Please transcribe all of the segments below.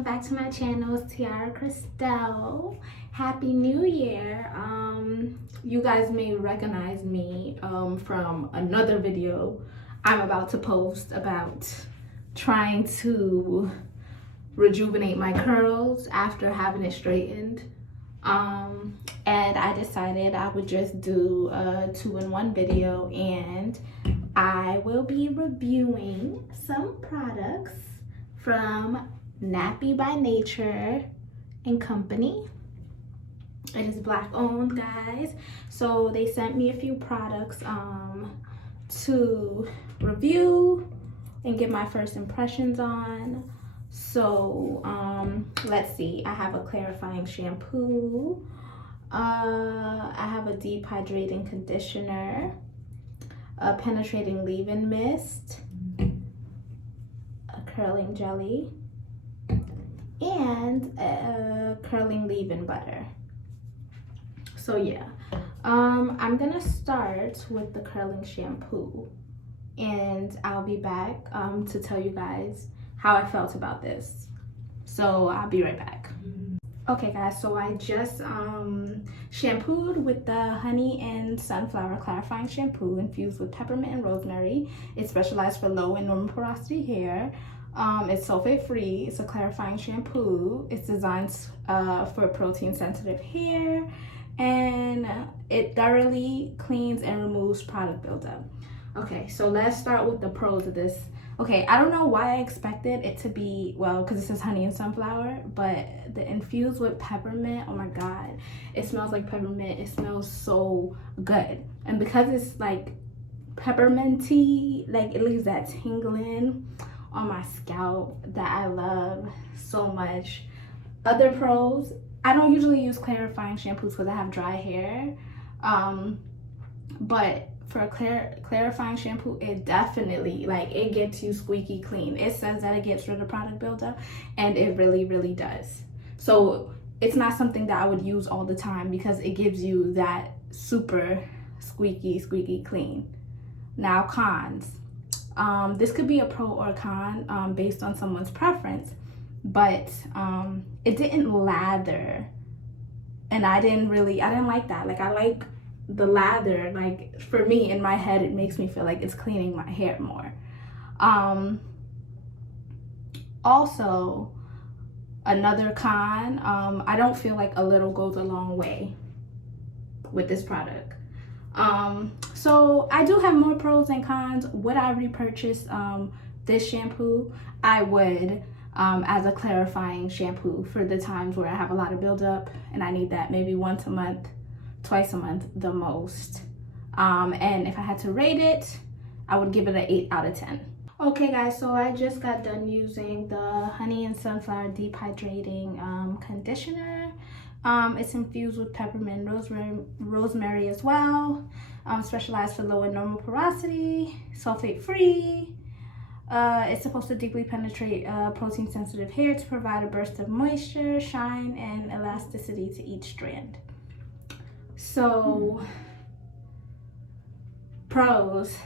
welcome back to my channel. It's Tiara Christelle. Happy New Year. You guys may recognize me from another video I'm about to post about trying to rejuvenate my curls after having it straightened. And I decided I would just do a 2-in-1 video, and I will be reviewing some products from Nappy by Nature and Company. It is Black owned, guys. So they sent me a few products to review and get my first impressions on. So let's see. I have a clarifying shampoo. I have a deep hydrating conditioner, a penetrating leave-in mist, a curling jelly, and a curling leave-in butter. So yeah, I'm gonna start with the curling shampoo, and I'll be back to tell you guys how I felt about this. So I'll be right back. Okay guys, so I just shampooed with the honey and sunflower clarifying shampoo infused with peppermint and rosemary. It's specialized for low and normal porosity hair. It's sulfate free. It's a clarifying shampoo. It's designed for protein sensitive hair, and it thoroughly cleans and removes product buildup. Okay, so let's start with the pros of this. Okay, I don't know why I expected it to be, well, because it says honey and sunflower, but the infused with peppermint, oh my god, it smells like peppermint. It smells so good. And because it's like pepperminty, like it leaves that tingling on my scalp that I love so much. Other pros, I don't usually use clarifying shampoos because I have dry hair, but for a clarifying shampoo, it definitely, like, it gets you squeaky clean. It says that it gets rid of product buildup, and it really does. So it's not something that I would use all the time because it gives you that super squeaky clean. Now, cons. This could be a pro or a con based on someone's preference, but it didn't lather, and I didn't like that. Like, I like the lather. Like, for me, in my head, it makes me feel like it's cleaning my hair more. Also, another con, I don't feel like a little goes a long way with this product. So I do have more pros than cons. Would I repurchase this shampoo? I would, as a clarifying shampoo for the times where I have a lot of buildup and I need that maybe once a month, twice a month the most. And if I had to rate it, I would give it an 8 out of 10. Okay guys, so I just got done using the honey and sunflower deep hydrating conditioner. It's infused with peppermint and rosemary as well. Specialized for low and normal porosity, sulfate free. It's supposed to deeply penetrate protein sensitive hair to provide a burst of moisture, shine, and elasticity to each strand. So, pros.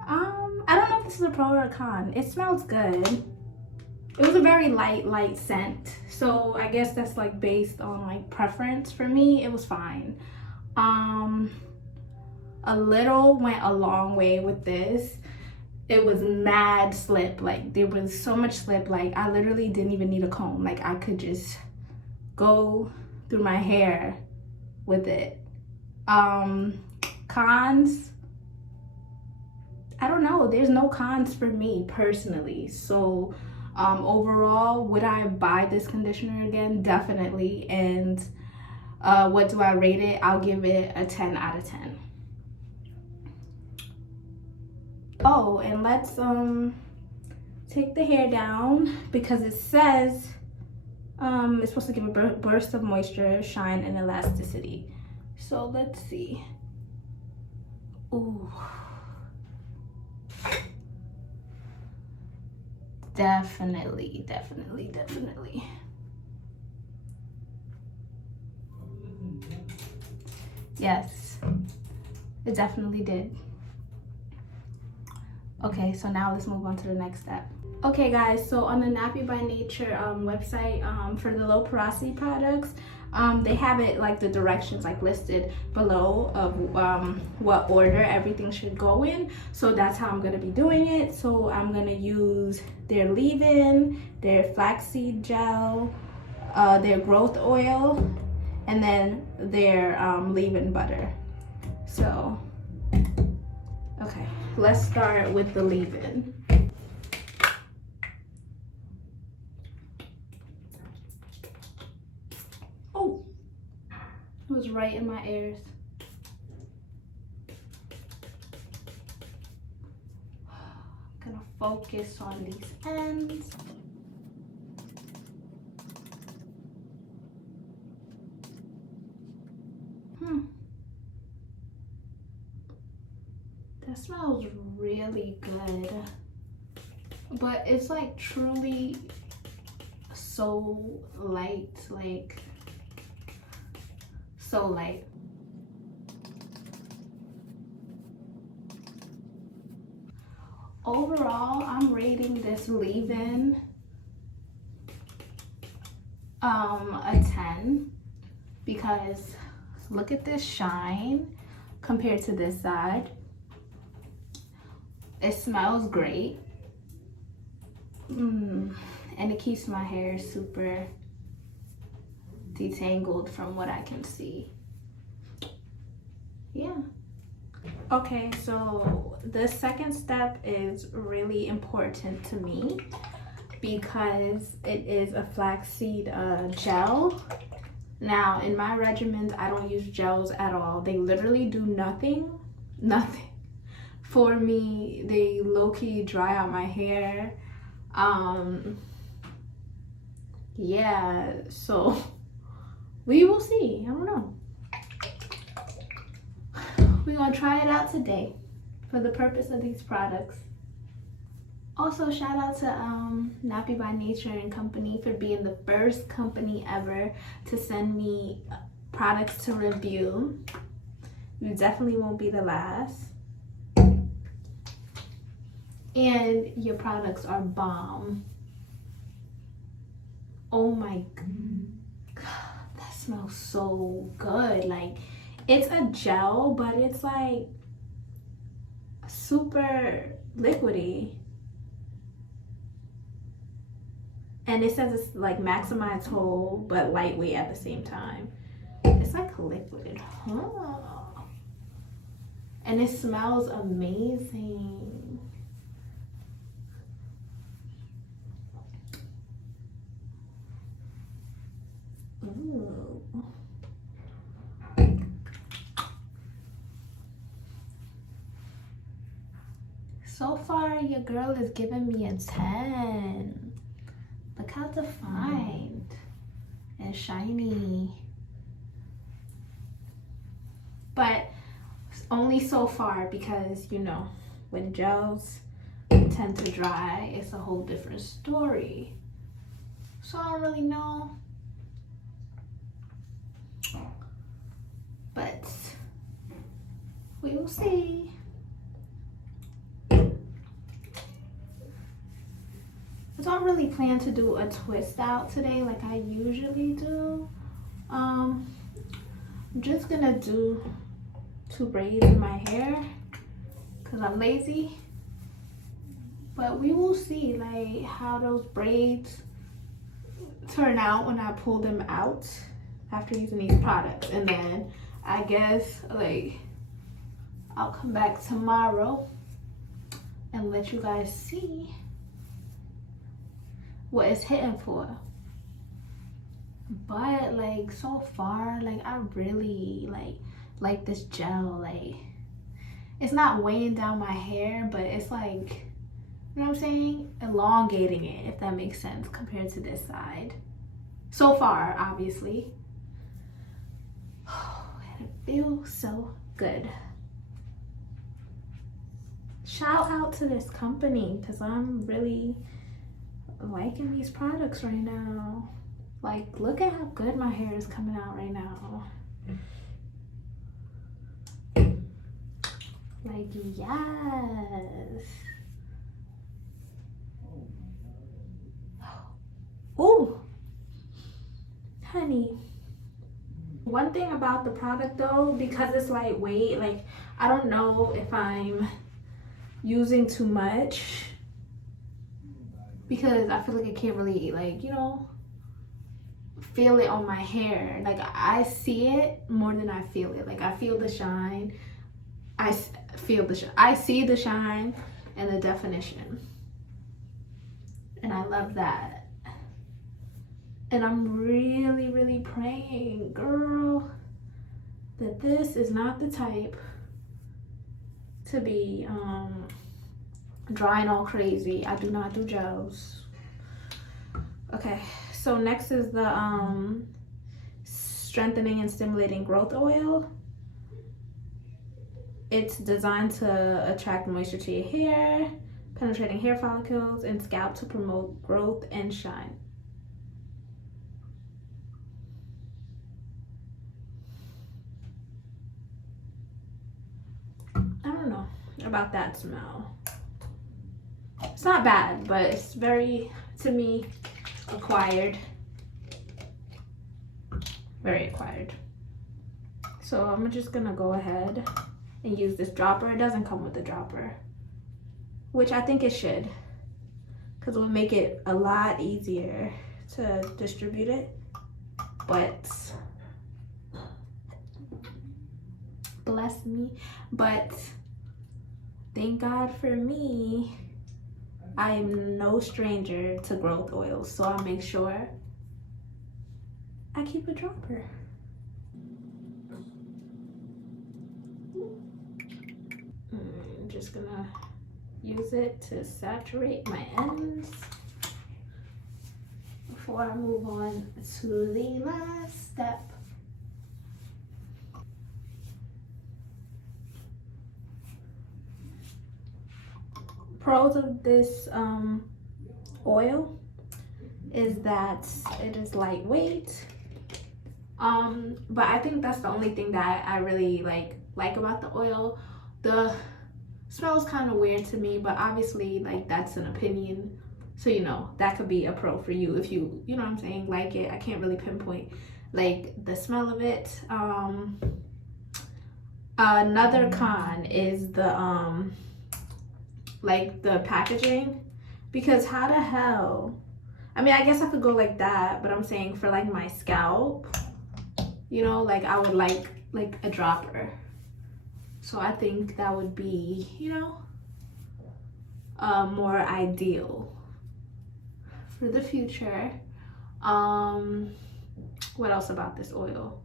I don't know if this is a pro or a con. It smells good. It was a very light scent. So I guess that's like based on like preference. For me, it was fine. A little went a long way with this. It was mad slip. Like, there was so much slip. Like, I literally didn't even need a comb. Like, I could just go through my hair with it. Cons, I don't know. There's no cons for me personally. So overall, would I buy this conditioner again? Definitely. And what do I rate it? I'll give it a 10 out of 10. Oh, and let's take the hair down because it says it's supposed to give a burst of moisture, shine, and elasticity. So let's see. Ooh. Definitely. Yes, it definitely did. Okay, so now let's move on to the next step. Okay guys, so on the Nappy by Nature website, for the low porosity products, they have it like the directions like listed below of what order everything should go in. So that's how I'm gonna be doing it. So I'm gonna use their leave-in, their flaxseed gel, their growth oil, and then their leave-in butter. So, okay, let's start with the leave-in. Oh, it was right in my ears. I'm gonna focus on these ends. That smells really good. But it's like truly so light, like so light. Overall, I'm rating this leave-in a 10 because look at this shine compared to this side. It smells great. And it keeps my hair super detangled from what I can see. Yeah. Okay, so the second step is really important to me because it is a flaxseed gel. Now, in my regimens, I don't use gels at all. They literally do nothing for me. They low-key dry out my hair. Yeah, so we will see. I don't know. We're gonna try it out today for the purpose of these products. Also, shout out to Nappy by Nature and Company for being the first company ever to send me products to review. You definitely won't be the last. And your products are bomb. Oh my God, that smells so good. Like, it's a gel, but it's like super liquidy. And it says it's like maximized whole, but lightweight at the same time. It's like liquid, huh? And it smells amazing. Ooh. So far, your girl is giving me a 10. Look how defined and shiny. But only so far because, you know, when gels tend to dry, it's a whole different story. So I don't really know. But we will see. I don't really plan to do a twist out today like I usually do. I'm just gonna do 2 braids in my hair because I'm lazy. But we will see like how those braids turn out when I pull them out after using these products. And then I guess like I'll come back tomorrow and let you guys see what it's hitting for. But like so far, like I really like this gel. Like it's not weighing down my hair, but it's like, you know what I'm saying, elongating it, if that makes sense, compared to this side so far, obviously. And it feels so good. Shout out to this company because I'm really liking these products right now. Like, look at how good my hair is coming out right now. Like, yes. One thing about the product though, because it's lightweight, like I don't know if I'm using too much, because I feel like I can't really, like, you know, feel it on my hair. Like I see it more than I feel it. Like I feel the shine. I see the shine and the definition. And I love that. And I'm really, really praying, girl, that this is not the type to be drying all crazy. I do not do gels. Okay, so next is the strengthening and stimulating growth oil. It's designed to attract moisture to your hair, penetrating hair follicles and scalp to promote growth and shine. I don't know about that smell. It's not bad, but it's very, to me, acquired. Very acquired. So I'm just gonna go ahead and use this dropper. It doesn't come with a dropper, which I think it should, because it would make it a lot easier to distribute it. But bless me, but thank God for me, I am no stranger to growth oils, so I make sure I keep a dropper. I'm just gonna use it to saturate my ends before I move on to the last step. Pros of this oil is that it is lightweight, but I think that's the only thing that I really like about the oil. The smell is kind of weird to me, but obviously, like, that's an opinion, so you know that could be a pro for you if you know what I'm saying, like it. I can't really pinpoint like the smell of it. Another con is the like the packaging, because how the hell, I mean, I guess I could go like that, but I'm saying for like my scalp, you know, like I would like a dropper. So I think that would be, you know, more ideal for the future. What else about this oil?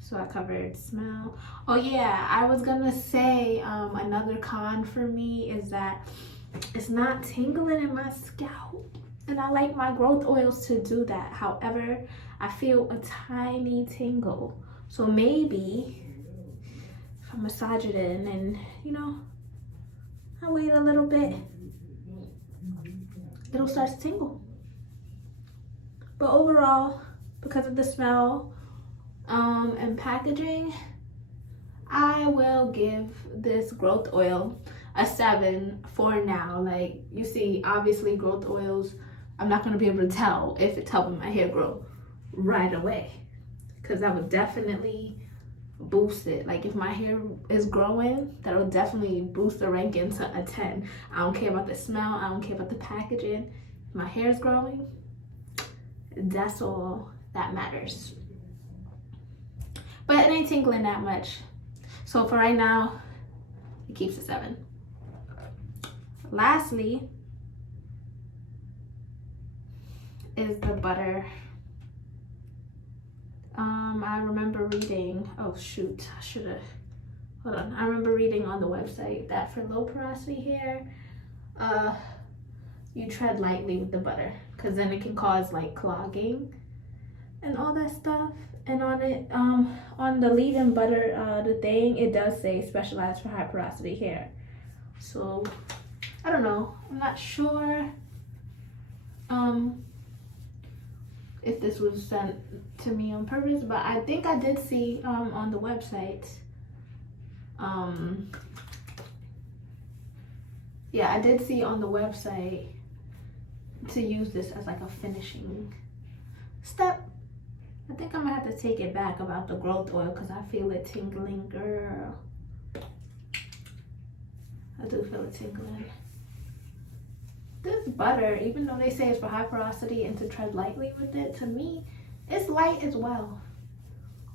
So I covered smell. Oh yeah, I was gonna say another con for me is that it's not tingling in my scalp, and I like my growth oils to do that. However, I feel a tiny tingle, so maybe if I massage it in and, you know, I wait a little bit, it'll start to tingle. But overall, because of the smell and packaging, I will give this growth oil a 7 for now. Like, you see, obviously growth oils, I'm not going to be able to tell if it's helping my hair grow right away, because that would definitely boost it. Like, if my hair is growing, that'll definitely boost the ranking to a 10. I don't care about the smell, I don't care about the packaging. If my hair is growing, that's all that matters. But it ain't tingling that much, so for right now it keeps a 7. Lastly is the butter. I remember reading, oh shoot, I should have, hold on. I remember reading on the website that for low porosity hair, you tread lightly with the butter, because then it can cause like clogging and all that stuff. And on it, on the leave-in butter, the thing, it does say specialized for high porosity hair. So I don't know, I'm not sure if this was sent to me on purpose, but I think I did see on the website, yeah, I did see on the website to use this as like a finishing step. I think I'm gonna have to take it back about the growth oil because I feel it tingling, girl. I do feel it tingling. This butter, even though they say it's for high porosity and to tread lightly with it, to me, it's light as well.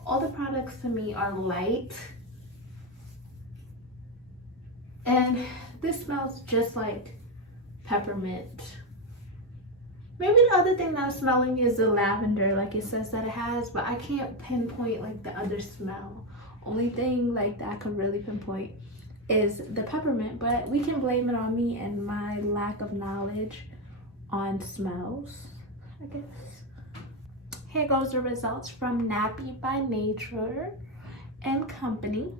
All the products to me are light. And this smells just like peppermint. Maybe the other thing that I'm smelling is the lavender, like it says that it has, but I can't pinpoint like the other smell. Only thing like that I could really pinpoint is the peppermint, but we can blame it on me and my lack of knowledge on smells, I guess. Here goes the results from Nappy by Nature and Company.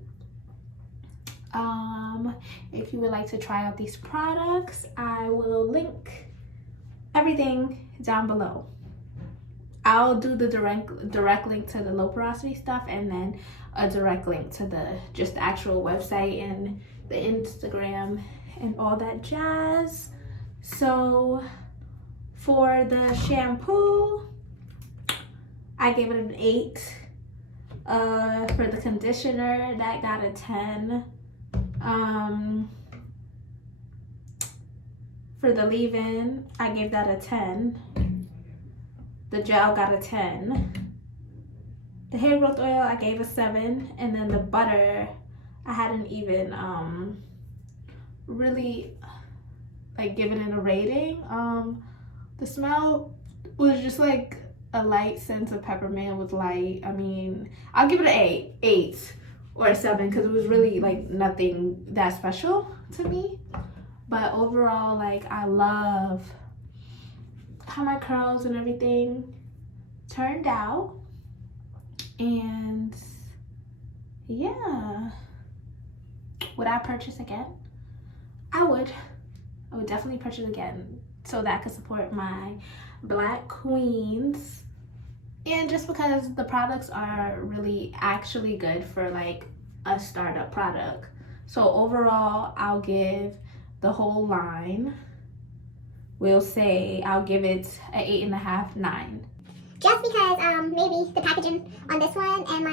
If you would like to try out these products, I will link everything down below. I'll do the direct link to the low porosity stuff and then a direct link to the just the actual website and the Instagram and all that jazz. So for the shampoo, I gave it an 8. For the conditioner, that got a 10. For the leave-in, I gave that a 10. The gel got a 10. The hair growth oil, I gave a 7. And then the butter, I hadn't even really like given it a rating. The smell was just like a light sense of peppermint. Was light. I mean, I'll give it an 8 or a 7 because it was really like nothing that special to me. But overall, like, I love how my curls and everything turned out. And yeah, would I purchase again? I would definitely purchase again so that I could support my Black queens. And just because the products are really actually good for like a startup product. So overall, I'll give the whole line, we'll say I'll give it an 8.5, 9. Just because maybe the packaging on this one and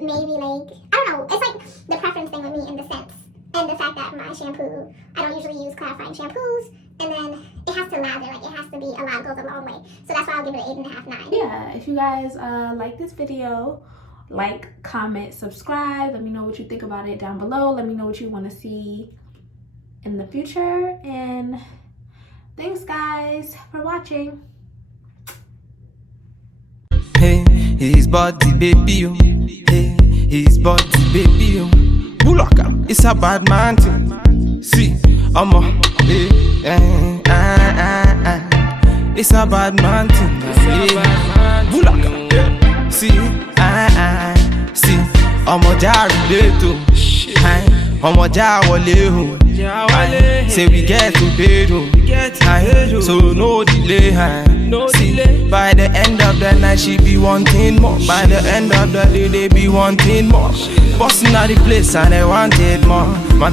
maybe like, I don't know, it's like the preference thing with me in the sense. And the fact that my shampoo, I don't usually use clarifying shampoos, and then it has to lather, like it has to be a lot, goes a long way. So that's why I'll give it an 8.5, 9. Yeah, if you guys like this video, like, comment, subscribe. Let me know what you think about it down below. Let me know what you want to see in the future. And thanks guys for watching. Hey, his body baby, oh. Hey, his body baby, oh. Bulaka, it's a bad man thing. See, I'm a, hey, it's a bad man thing. Bulaka, see, see, I'm a jari to. I'm a jawale, say we get to bed, so no delay. See, by the end of the night she be wanting more. By the end of the day they be wanting more. Busting out the place and they wanted more.